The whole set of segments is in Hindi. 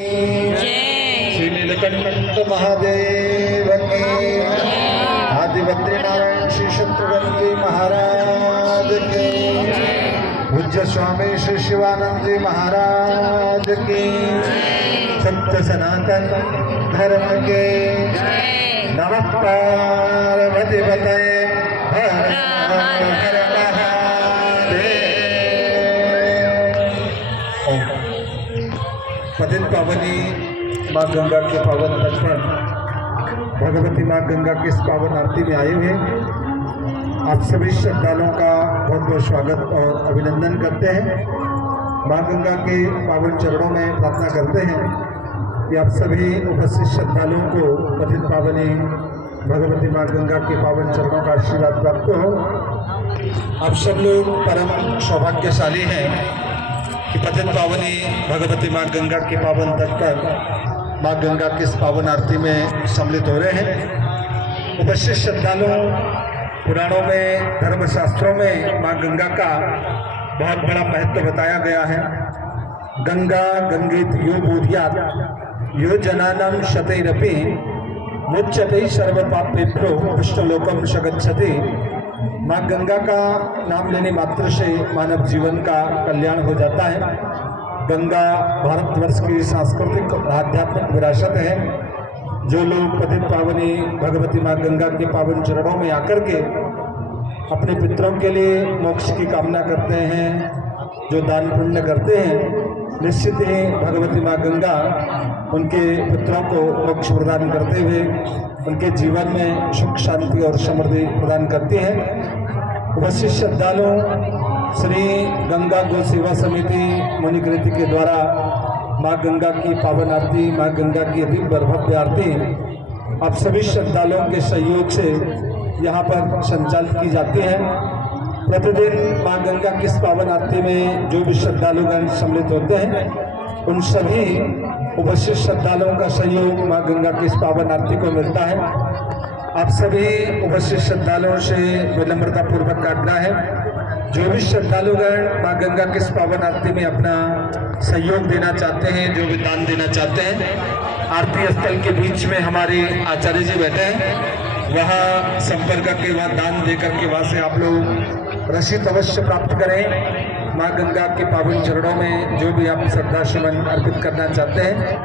श्री नीलकंठ महादेव की, आदि बद्रीनारायण श्री शत्रुघ्न जी महाराज के, पूज्य स्वामी श्री शिवानंद जी महाराज की, सत्य सनातन धर्म के, नमः पार्वती पतये हर हर महादेव। पतित पावनी माँ गंगा के पावन तट पर भगवती माँ गंगा की इस पावन आरती में आए हुए आप सभी श्रद्धालुओं का बहुत बहुत स्वागत और अभिनंदन करते हैं। माँ गंगा के पावन चरणों में प्रार्थना करते हैं कि आप सभी उपस्थित श्रद्धालुओं को पतित पावनी भगवती माँ गंगा के पावन चरणों का आशीर्वाद प्राप्त हो। आप सब लोग परम सौभाग्यशाली हैं कि पतित पावनी भगवती माँ गंगा के पावन तट पर माँ गंगा की इस पावन आरती में सम्मिलित हो रहे हैं। उपस्थित श्रद्धालुओं, पुराणों में, धर्मशास्त्रों में माँ गंगा का बहुत बड़ा महत्व बताया गया है। गंगा गंगेत यो बोधियात यो जनानाम शतैरपि मुच्यते सर्वपापेभ्यो विष्णुलोकम सगच्छति। माँ गंगा का नाम लेने मात्र से मानव जीवन का कल्याण हो जाता है। गंगा भारतवर्ष की सांस्कृतिक और आध्यात्मिक विरासत है। जो लोग पतित पावनी भगवती माँ गंगा के पावन चरणों में आकर के अपने पितरों के लिए मोक्ष की कामना करते हैं, जो दान पुण्य करते हैं, निश्चित ही भगवती माँ गंगा उनके पुत्रों को मोक्ष प्रदान करते हुए उनके जीवन में सुख शांति और समृद्धि प्रदान करती है। उपस्थित श्रद्धालुओं, श्री गंगा गो सेवा समिति मुनिकृति के द्वारा माँ गंगा की पावन आरती, माँ गंगा की दिव्य और भव्य आरती आप सभी श्रद्धालुओं के सहयोग से यहाँ पर संचालित की जाती है। प्रतिदिन माँ गंगा की इस पावन आरती में जो भी श्रद्धालुगण सम्मिलित होते हैं, उन सभी उपस्थित श्रद्धालुओं का सहयोग माँ गंगा की इस पावन आरती को मिलता है। आप सभी उपस्थित श्रद्धालुओं से विनम्रता पूर्वक आग्रह है, जो भी श्रद्धालुगण माँ गंगा की इस पावन आरती में अपना सहयोग देना चाहते हैं, जो भी दान देना चाहते हैं, आरती स्थल के बीच में हमारे आचार्य जी बैठे हैं, वहाँ संपर्क करके वहाँ दान देकर के वहाँ से आप लोग रसीद अवश्य प्राप्त करें। माँ गंगा के पावन चरणों में जो भी आप श्रद्धा सुमन अर्पित करना चाहते हैं,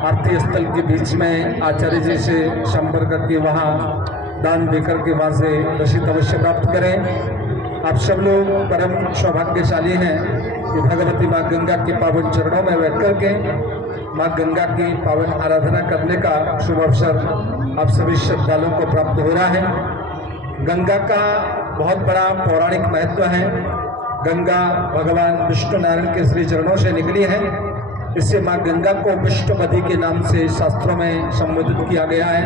आरती स्थल के बीच में आचार्य जी से संपर्क करके वहाँ दान देकर के वहाँ से रसीद अवश्य प्राप्त करें। आप सब लोग परम सौभाग्यशाली हैं कि भगवती माँ गंगा के पावन चरणों में बैठ कर के माँ गंगा की पावन आराधना करने का शुभ अवसर आप सभी श्रद्धालुओं को प्राप्त हो रहा है। गंगा का बहुत बड़ा पौराणिक महत्व है। गंगा भगवान विष्णु नारायण के श्री चरणों से निकली है। इससे माँ गंगा को विष्णुपति के नाम से शास्त्रों में संबोधित किया गया है।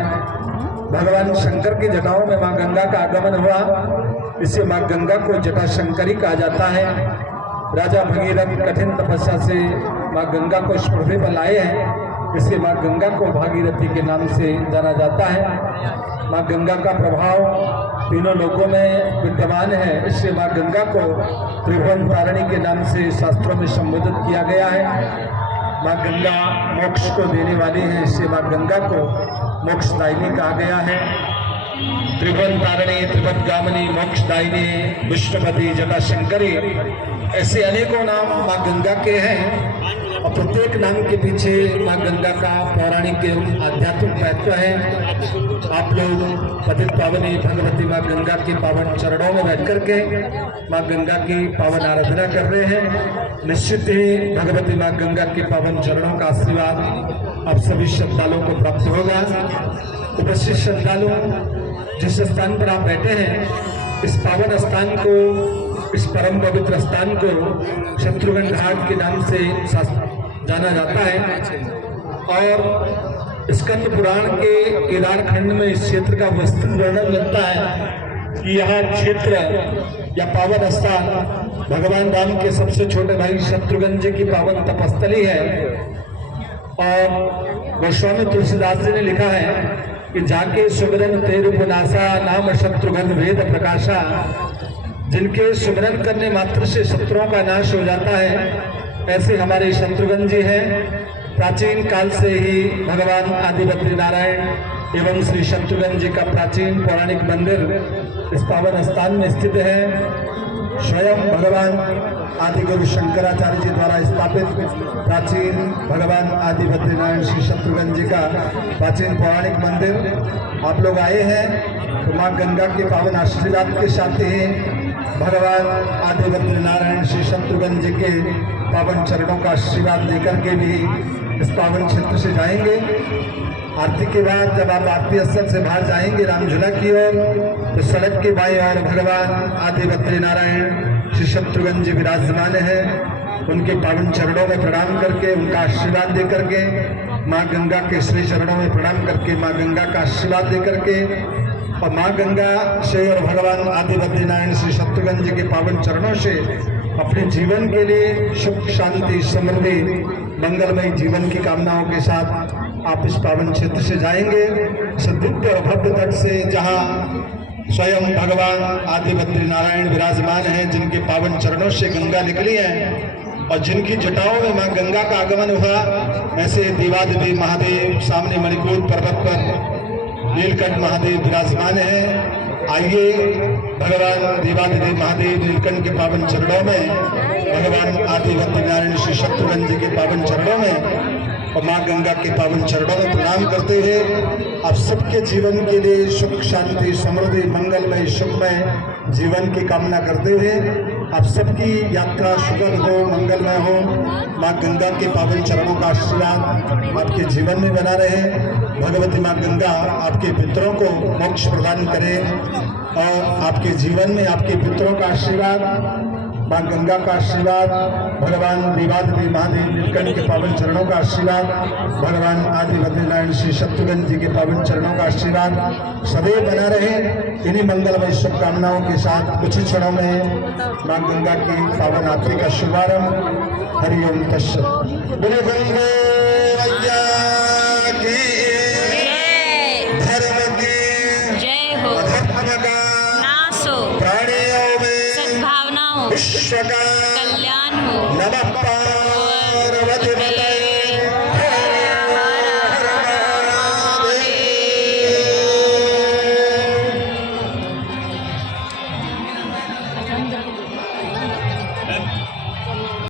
भगवान शंकर की जटाओं में माँ गंगा का आगमन हुआ, इससे माँ गंगा को जटा शंकरी कहा जाता है। राजा भगीरथ कठिन तपस्या से माँ गंगा को इस पृथ्वी पर लाए हैं, इससे माँ गंगा को भागीरथी के नाम से जाना जाता है। माँ गंगा का प्रभाव तीनों लोकों में विद्यमान है, इससे माँ गंगा को त्रिभुवन तारिणी के नाम से शास्त्रों में संबोधित किया गया है। माँ गंगा मोक्ष को देने वाली है, इससे माँ गंगा को मोक्षदायिनी कहा गया है। त्रिभुवन तारिणी, त्रिपदगामिनी, मोक्षदायिनी, विष्णुपति, जटाशंकरी, ऐसे अनेकों नाम माँ गंगा के हैं और प्रत्येक नाम के पीछे माँ गंगा का पौराणिक एवं आध्यात्मिक महत्व है। आप लोग पतित पावनी भगवती माँ गंगा के पावन चरणों में बैठ करके माँ गंगा की पावन आराधना कर रहे हैं। निश्चित ही भगवती माँ गंगा के पावन चरणों का आशीर्वाद आप सभी श्रद्धालुओं को प्राप्त होगा। उपस्थित श्रद्धालु, जिस स्थान पर आप बैठे हैं, इस पावन स्थान को, इस परम पवित्र स्थान को शत्रुघ्न घाट के नाम से जाना जाता है और स्कंद पुराण के केदार खंड में इस क्षेत्र का विस्तृत वर्णन मिलता है कि यह क्षेत्र या पावन स्थान भगवान राम के सबसे छोटे भाई शत्रुघ्न जी की पावन तपस्थली है। और गोस्वामी तुलसीदास जी ने लिखा है कि जाके सुमिरन तेरु पुनासा नाम शत्रुघ्न वेद प्रकाशा। जिनके सुमिरन करने मात्र से शत्रुओं का नाश हो जाता है, ऐसे हमारे शत्रुघ्न जी हैं। प्राचीन काल से ही भगवान आदि बद्री नारायण एवं श्री शत्रुघ्न जी का प्राचीन पौराणिक मंदिर इस पावन स्थान में स्थित है। स्वयं भगवान आदि गुरु शंकराचार्य जी द्वारा स्थापित प्राचीन भगवान आदि बद्री नारायण श्री शत्रुघ्न जी का प्राचीन पौराणिक मंदिर आप लोग आए हैं तो माँ गंगा के पावन आशीर्वाद के साथ ही भगवान आदि बद्री नारायण श्री शत्रुघ्न जी के पावन चरणों का आशीर्वाद लेकर के भी इस पावन क्षेत्र से जाएंगे। आरती के बाद जब आप आरती स्थल से बाहर जाएंगे रामझूला की ओर तो सड़क के बाईं ओर भगवान आदि बद्री नारायण श्री शत्रुघ्न जी विराजमान है। उनके पावन चरणों में प्रणाम करके उनका आशीर्वाद दे करके माँ गंगा के श्री चरणों में प्रणाम करके माँ गंगा का आशीर्वाद दे करके और माँ गंगा से और भगवान आदि बद्री नारायण श्री शत्रुघ्न जी के पावन चरणों से अपने जीवन के लिए सुख शांति समृद्धि मंगलमय जीवन की कामनाओं के साथ आप इस पावन क्षेत्र से जाएंगे। दिव्य और भव्य तट से जहाँ स्वयं भगवान आदि बद्री नारायण विराजमान हैं, जिनके पावन चरणों से गंगा निकली है और जिनकी जटाओं में माँ गंगा का आगमन हुआ, ऐसे देवादिदेव महादेव सामने मणिकूट पर्वत पर नीलकंठ महादेव विराजमान है। आइए भगवान देवादिदेव महादेव नीलकंठ के पावन चरणों में भगवान आदि बद्री नारायण श्री शत्रुघ्न जी के पावन चरणों में और माँ गंगा के पावन चरणों में प्रणाम करते हुए आप सबके जीवन के लिए सुख शांति समृद्धि मंगलमय सुखमय जीवन की कामना करते हुए आप सबकी यात्रा सुखद हो मंगलमय हो। माँ गंगा के पावन चरणों का आशीर्वाद आपके जीवन में बना रहे। भगवती माँ गंगा आपके पितरों को मोक्ष प्रदान करे और आपके जीवन में आपके पितरों का आशीर्वाद माँ गंगा का आशीर्वाद भगवान देवादिदेव महादेव नीलकंठ के पावन चरणों का आशीर्वाद भगवान आदि बद्री नारायण श्री शत्रुघ्न जी के पावन चरणों का आशीर्वाद सदैव बना रहे। इन्हीं मंगलमय शुभकामनाओं के साथ कुछ ही क्षणों में माँ गंगा की पावन आरती का शुभारंभ। हरिओम तत्सत। बोलो गंगे मैया की धर्म की जय हो। अधर्म का नाश हो। प्राणियों में सद्भावना हो। विश्व का कल्याण हो। नमः पार्वती